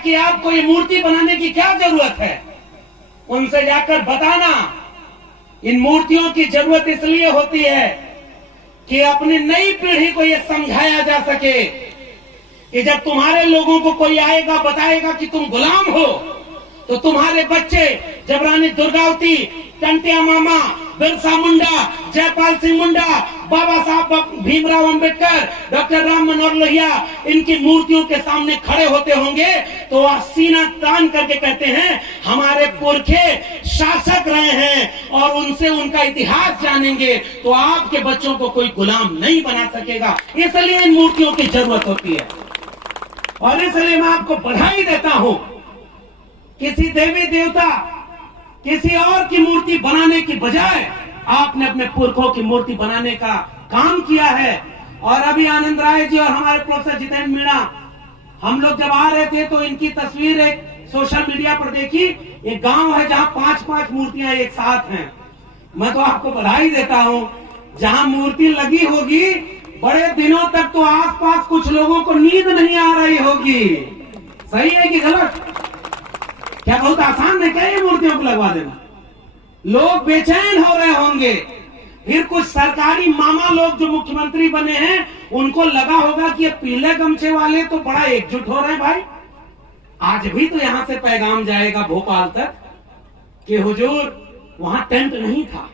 कि आपको ये मूर्ति बनाने की क्या जरूरत है, उनसे जाकर बताना। इन मूर्तियों की जरूरत इसलिए होती है कि अपनी नई पीढ़ी को यह समझाया जा सके कि जब तुम्हारे लोगों को कोई आएगा बताएगा कि तुम गुलाम हो, तो तुम्हारे बच्चे जब रानी दुर्गावती, टंटिया मामा, बिरसा मुंडा, जयपाल सिंह मुंडा, बाबा साहब भीमराव अंबेडकर, डॉक्टर राम मनोहर लोहिया इनकी मूर्तियों के सामने खड़े होते होंगे तो वह सीना तान करके कहते हैं हमारे पुरखे शासक रहे हैं और उनसे उनका इतिहास जानेंगे, तो आपके बच्चों को कोई गुलाम नहीं बना सकेगा। इसलिए इन मूर्तियों की जरूरत होती है। और इसलिए मैं आपको बधाई देता हूं, किसी देवी देवता, किसी और की मूर्ति बनाने की बजाय आपने अपने पुरखों की मूर्ति बनाने का काम किया है। और अभी आनंद राय जी और हमारे प्रोफेसर जितेंद्र मीणा, हम लोग जब आ रहे थे तो इनकी तस्वीर एक सोशल मीडिया पर देखी। एक गांव है जहां 5-5 मूर्तियां एक साथ हैं। मैं तो आपको बधाई देता हूं, जहां मूर्ति लगी होगी बड़े दिनों तक तो आसपास कुछ लोगों को नींद नहीं आ रही होगी। सही है कि गलत? क्या बहुत आसान है क्या ये मूर्तियों को लगवा देना? लोग बेचैन हो रहे होंगे। फिर कुछ सरकारी मामा लोग जो मुख्यमंत्री बने हैं उनको लगा होगा कि ये पीले गमछे वाले तो बड़ा एकजुट हो रहे हैं। भाई आज भी तो यहां से पैगाम जाएगा भोपाल तक कि हुजूर वहां टेंट नहीं था,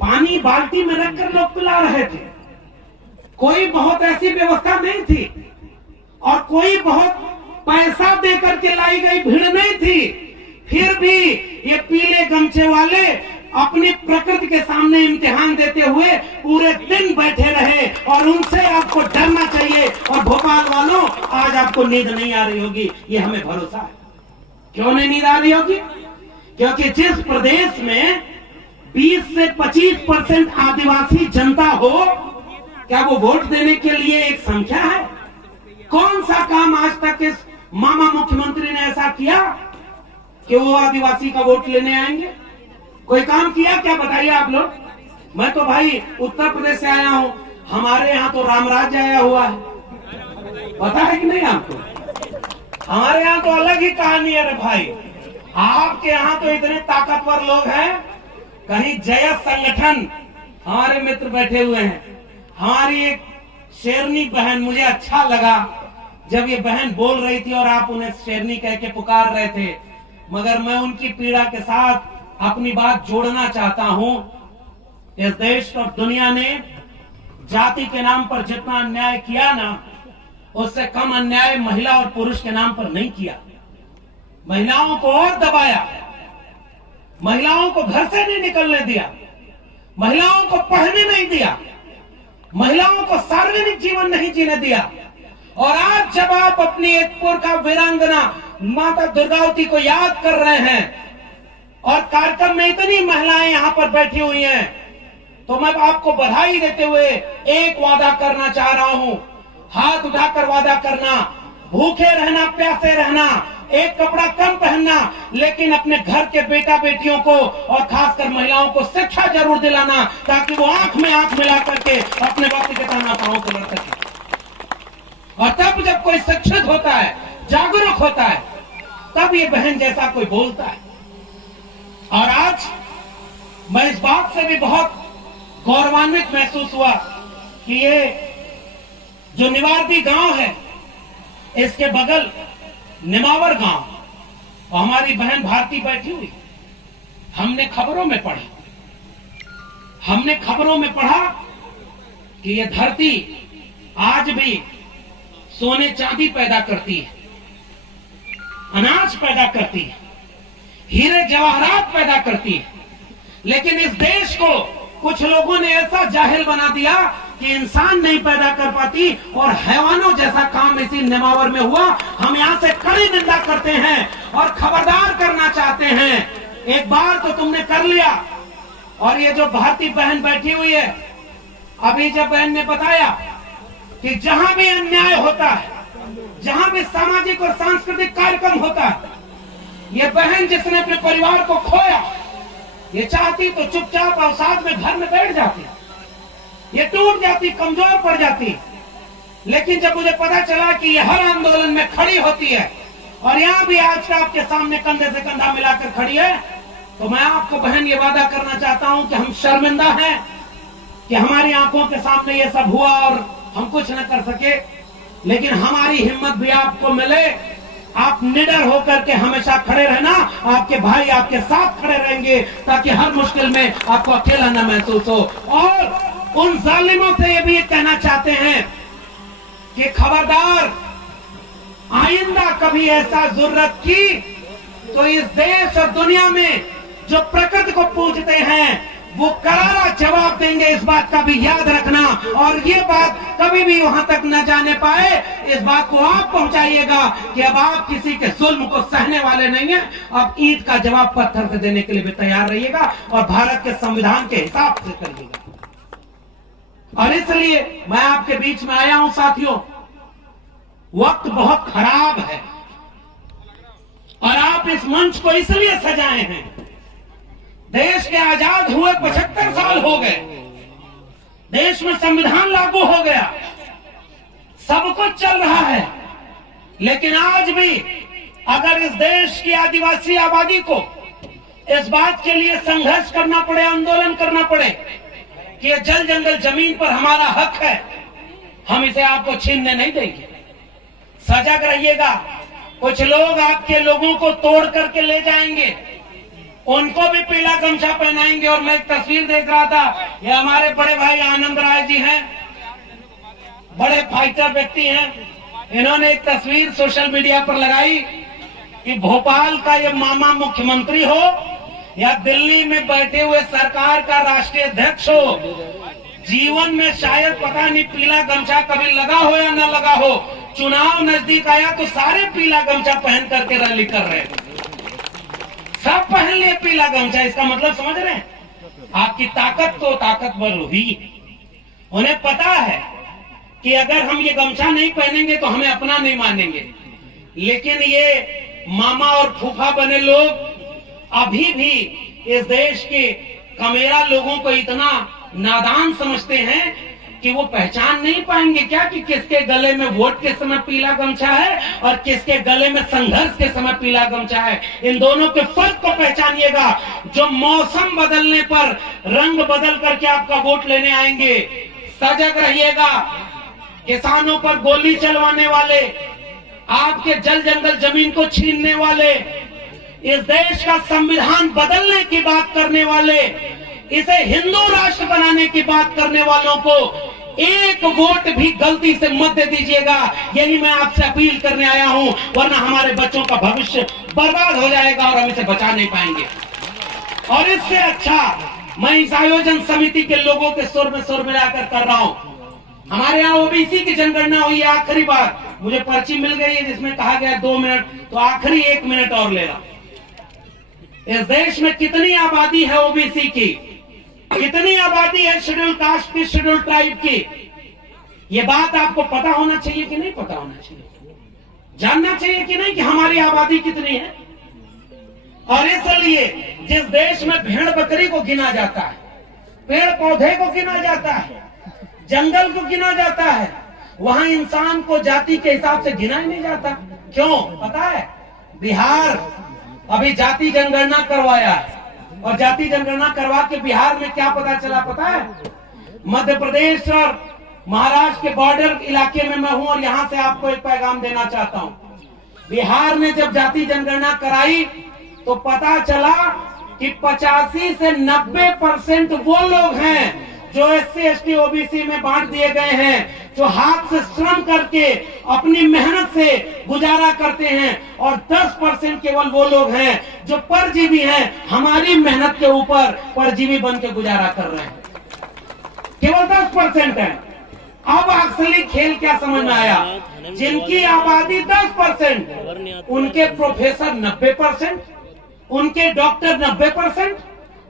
पानी बाल्टी में रखकर लोग पिला रहे थे, कोई बहुत ऐसी व्यवस्था नहीं थी और कोई बहुत पैसा देकर के लाई गई भीड़ नहीं थी। फिर भी ये पीले गमछे वाले अपनी प्रकृति के सामने इम्तिहान देते हुए पूरे दिन बैठे रहे और उनसे आपको डरना चाहिए। और भोपाल वालों, आज आपको नींद नहीं आ रही होगी, ये हमें भरोसा है। क्यों नहीं नींद आ रही होगी? क्योंकि जिस प्रदेश में 20 से 25% आदिवासी जनता हो, क्या वो वोट देने के लिए एक संख्या है? कौन सा काम आज तक इस मामा मुख्यमंत्री ने ऐसा किया कि वो आदिवासी का वोट लेने आएंगे? कोई काम किया क्या? बताइए आप लोग। मैं तो भाई उत्तर प्रदेश से आया हूं, हमारे यहाँ तो रामराज आया हुआ है, पता है कि नहीं आपको? हमारे यहाँ तो अलग ही कहानी है रे भाई। आपके यहाँ तो इतने ताकतवर लोग हैं, कहीं जय संगठन हमारे मित्र बैठे हुए हैं। हमारी एक शेरनी बहन, मुझे अच्छा लगा जब ये बहन बोल रही थी और आप उन्हें शेरनी कह के पुकार रहे थे, मगर मैं उनकी पीड़ा के साथ अपनी बात जोड़ना चाहता हूं। इस देश और दुनिया ने जाति के नाम पर जितना अन्याय किया ना, उससे कम अन्याय महिला और पुरुष के नाम पर नहीं किया। महिलाओं को और दबाया, महिलाओं को घर से नहीं निकलने दिया, महिलाओं को पढ़ने नहीं दिया, महिलाओं को सार्वजनिक जीवन नहीं जीने दिया। और आज जब आप अपनी एक पुरखा वीरांगना माता दुर्गावती को याद कर रहे हैं और कार्यक्रम में इतनी महिलाएं यहां पर बैठी हुई हैं, तो मैं आपको बधाई देते हुए एक वादा करना चाह रहा हूं। हाथ उठाकर वादा करना, भूखे रहना, प्यासे रहना, एक कपड़ा कम पहनना, लेकिन अपने घर के बेटा बेटियों को और खासकर महिलाओं को शिक्षा जरूर दिलाना, ताकि वो आंख में आंख मिला करके अपने वक्त के तनावों को लड़ सके। और तब जब कोई शिक्षित होता है, जागरूक होता है, तब ये बहन जैसा कोई बोलता है। और आज मैं इस बात से भी बहुत गौरवान्वित महसूस हुआ कि ये जो निवारदी गांव है, इसके बगल निमावर गांव, और हमारी बहन भारती बैठी हुई, हमने खबरों में पढ़ा कि ये धरती आज भी सोने चांदी पैदा करती है, अनाज पैदा करती है, हीरे जवाहरात पैदा करती है। लेकिन इस देश को कुछ लोगों ने ऐसा जाहिल बना दिया कि इंसान नहीं पैदा कर पाती और हैवानों जैसा काम इसी नेमावर में हुआ। हम यहां से कड़ी निंदा करते हैं और खबरदार करना चाहते हैं। एक बार तो तुमने कर लिया। और ये जो भारतीय बहन बैठी हुई है, अभी जब बहन ने बताया कि जहां भी अन्याय होता है, जहां भी सामाजिक और सांस्कृतिक कार्यक्रम होता है, ये बहन जिसने अपने परिवार को खोया, ये चाहती तो चुपचाप अवसाद में घर में बैठ जाती, ये टूट जाती, कमजोर पड़ जाती। लेकिन जब मुझे पता चला कि ये हर आंदोलन में खड़ी होती है और यहाँ भी आज आपके सामने कंधे से कंधा मिलाकर खड़ी है। तो मैं आपको बहन ये वादा करना चाहता हूं कि हम शर्मिंदा हैं कि हमारी आंखों के सामने ये सब हुआ और हम कुछ न कर सके, लेकिन हमारी हिम्मत भी आपको मिले। आप निडर होकर के हमेशा खड़े रहना, आपके भाई आपके साथ खड़े रहेंगे ताकि हर मुश्किल में आपको अकेला न महसूस हो। और उन जालिमों से ये भी कहना चाहते हैं कि खबरदार, आइंदा कभी ऐसा जरूरत की तो इस देश और दुनिया में जो प्रकृति को पूजते हैं वो करारा जवाब देंगे। इस बात का भी याद रखना, और ये बात कभी भी वहां तक न जाने पाए, इस बात को आप पहुंचाइएगा कि अब आप किसी के जुल्म को सहने वाले नहीं हैं। अब ईद का जवाब पत्थर से देने के लिए भी तैयार रहिएगा और भारत के संविधान के हिसाब से करिएगा। और इसलिए मैं आपके बीच में आया हूं साथियों, वक्त बहुत खराब है और आप इस मंच को इसलिए सजाए हैं। देश के आजाद हुए 75 साल हो गए, देश में संविधान लागू हो गया, सब कुछ चल रहा है, लेकिन आज भी अगर इस देश की आदिवासी आबादी को इस बात के लिए संघर्ष करना पड़े, आंदोलन करना पड़े कि ये जल जंगल जमीन पर हमारा हक है, हम इसे आपको छीनने नहीं देंगे। सजग रहिएगा। कुछ लोग आपके लोगों को तोड़ करके ले जाएंगे, उनको भी पीला गमछा पहनाएंगे। और मैं एक तस्वीर देख रहा था, ये हमारे बड़े भाई आनंद राय जी हैं, बड़े फाइटर व्यक्ति हैं, इन्होंने एक तस्वीर सोशल मीडिया पर लगाई कि भोपाल का ये मामा मुख्यमंत्री हो या दिल्ली में बैठे हुए सरकार का राष्ट्रीय अध्यक्ष हो, जीवन में शायद पता नहीं पीला गमछा कभी लगा हो या न लगा हो, चुनाव नजदीक आया तो सारे पीला गमछा पहन करके रैली कर रहे हैं, सब पहन लिए पीला गमछा। इसका मतलब समझ रहे हैं, आपकी ताकत तो ताकतवर हुई। उन्हें पता है कि अगर हम ये गमछा नहीं पहनेंगे तो हमें अपना नहीं मानेंगे, लेकिन ये मामा और फूफा बने लोग अभी भी इस देश के कमेरा लोगों को इतना नादान समझते हैं कि वो पहचान नहीं पाएंगे क्या कि किसके गले में वोट के समय पीला गमछा है और किसके गले में संघर्ष के समय पीला गमछा है। इन दोनों के फर्क को पहचानिएगा। जो मौसम बदलने पर रंग बदल करके आपका वोट लेने आएंगे, सजग रहिएगा। किसानों पर गोली चलवाने वाले, आपके जल जंगल जमीन को छीनने वाले, इस देश का संविधान बदलने की बात करने वाले, इसे हिंदू राष्ट्र बनाने की बात करने वालों को एक वोट भी गलती से मत दे दीजिएगा। यही मैं आपसे अपील करने आया हूं, वरना हमारे बच्चों का भविष्य बर्बाद हो जाएगा और हम इसे बचा नहीं पाएंगे। और इससे अच्छा मैं इस आयोजन समिति के लोगों के सुर में सुर मिलाकर कर रहा हूं। हमारे यहाँ ओबीसी की जनगणना हुई है, आखिरी बार मुझे पर्ची मिल गई है जिसमें कहा गया 2 मिनट, तो आखिरी 1 मिनट और ले रहा। इस देश में कितनी आबादी है ओबीसी की, कितनी आबादी है शेड्यूल कास्ट की, शेड्यूल ट्राइब की, ये बात आपको पता होना चाहिए कि नहीं पता होना चाहिए, जानना चाहिए कि नहीं कि हमारी आबादी कितनी है। और इसलिए जिस देश में भेड़ बकरी को गिना जाता है, पेड़ पौधे को गिना जाता है, जंगल को गिना जाता है, वहां इंसान को जाति के हिसाब से गिना ही नहीं जाता। क्यों पता है? बिहार अभी जाति जनगणना करवाया है, और जाति जनगणना करवा के बिहार में क्या पता चला पता है? मध्य प्रदेश और महाराष्ट्र के बॉर्डर इलाके में मैं हूं और यहां से आपको एक पैगाम देना चाहता हूं। बिहार ने जब जाति जनगणना कराई तो पता चला कि 85 से 90% वो लोग हैं जो SC ST OBC में बांट दिए गए हैं, जो हाथ से श्रम करके अपनी मेहनत से गुजारा करते हैं, और 10% केवल वो लोग हैं जो परजीवी हैं, हमारी मेहनत के ऊपर परजीवी बन के गुजारा कर रहे हैं। केवल 10% है। अब असली खेल क्या समझ में आया? जिनकी आबादी 10%, उनके प्रोफेसर 90%, उनके डॉक्टर 90%,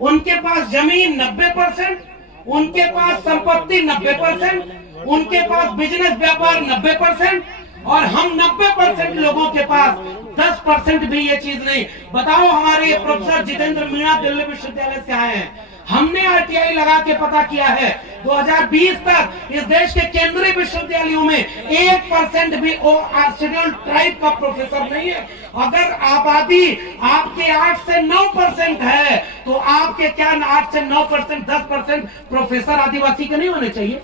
उनके पास जमीन 90%, उनके पास संपत्ति 90%, उनके पास बिजनेस व्यापार 90%, और हम 90% लोगों के पास 10% भी ये चीज नहीं। बताओ, हमारे प्रोफेसर जितेंद्र मीणा दिल्ली विश्वविद्यालय से आए हैं, हमने आरटीआई लगा के पता किया है 2020 तक इस देश के केंद्रीय विश्वविद्यालयों में 1% भी शेड्यूल्ड ट्राइब का प्रोफेसर नहीं है। अगर आबादी आपके 8 से 9% है तो आपके क्या 8 से 9%, 10% प्रोफेसर आदिवासी के नहीं होने चाहिए?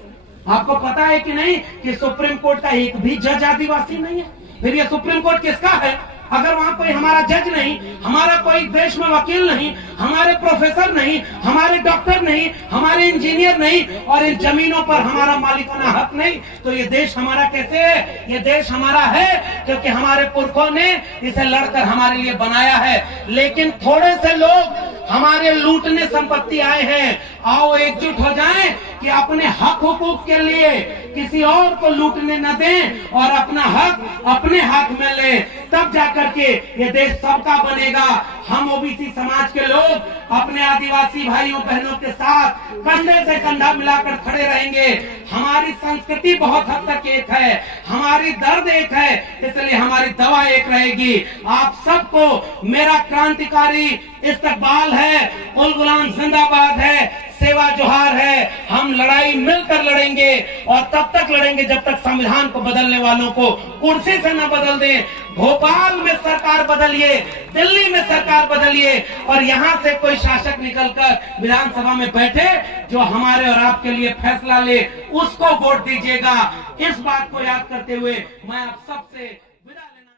आपको पता है कि नहीं कि सुप्रीम कोर्ट का एक भी जज आदिवासी नहीं है? फिर ये सुप्रीम कोर्ट किसका है? अगर वहां कोई हमारा जज नहीं, हमारा कोई देश में वकील नहीं, हमारे प्रोफेसर नहीं, हमारे डॉक्टर नहीं, हमारे इंजीनियर नहीं और इन जमीनों पर हमारा मालिकाना हक नहीं, तो ये देश हमारा कैसे है? ये देश हमारा है क्योंकि हमारे पुरखों ने इसे लड़कर हमारे लिए बनाया है। लेकिन थोड़े से लोग हमारे लूटने संपत्ति आए हैं। आओ एकजुट हो जाएं कि अपने हक हुकूक के लिए किसी और को लूटने न दें और अपना हक अपने हाथ में लें, तब जाकर के ये देश सबका बनेगा। हम ओबीसी समाज के लोग अपने आदिवासी भाइयों बहनों के साथ कंधे से कंधा मिलाकर खड़े रहेंगे। हमारी संस्कृति बहुत हद तक एक है, हमारी दर्द एक है, इसलिए हमारी दवा एक रहेगी। आप सबको मेरा क्रांतिकारी इस्तकबाल है, उल गुलाम जिंदाबाद है, सेवा जोहार है। हम लड़ाई मिलकर लड़ेंगे और तब तक लड़ेंगे जब तक संविधान को बदलने वालों को कुर्सी से न बदल दें। भोपाल में सरकार बदलिए, दिल्ली में सरकार बदलिए और यहाँ से कोई शासक निकलकर विधानसभा में बैठे जो हमारे और आपके लिए फैसला ले, उसको वोट दीजिएगा। इस बात को याद करते हुए मैं आप सबसे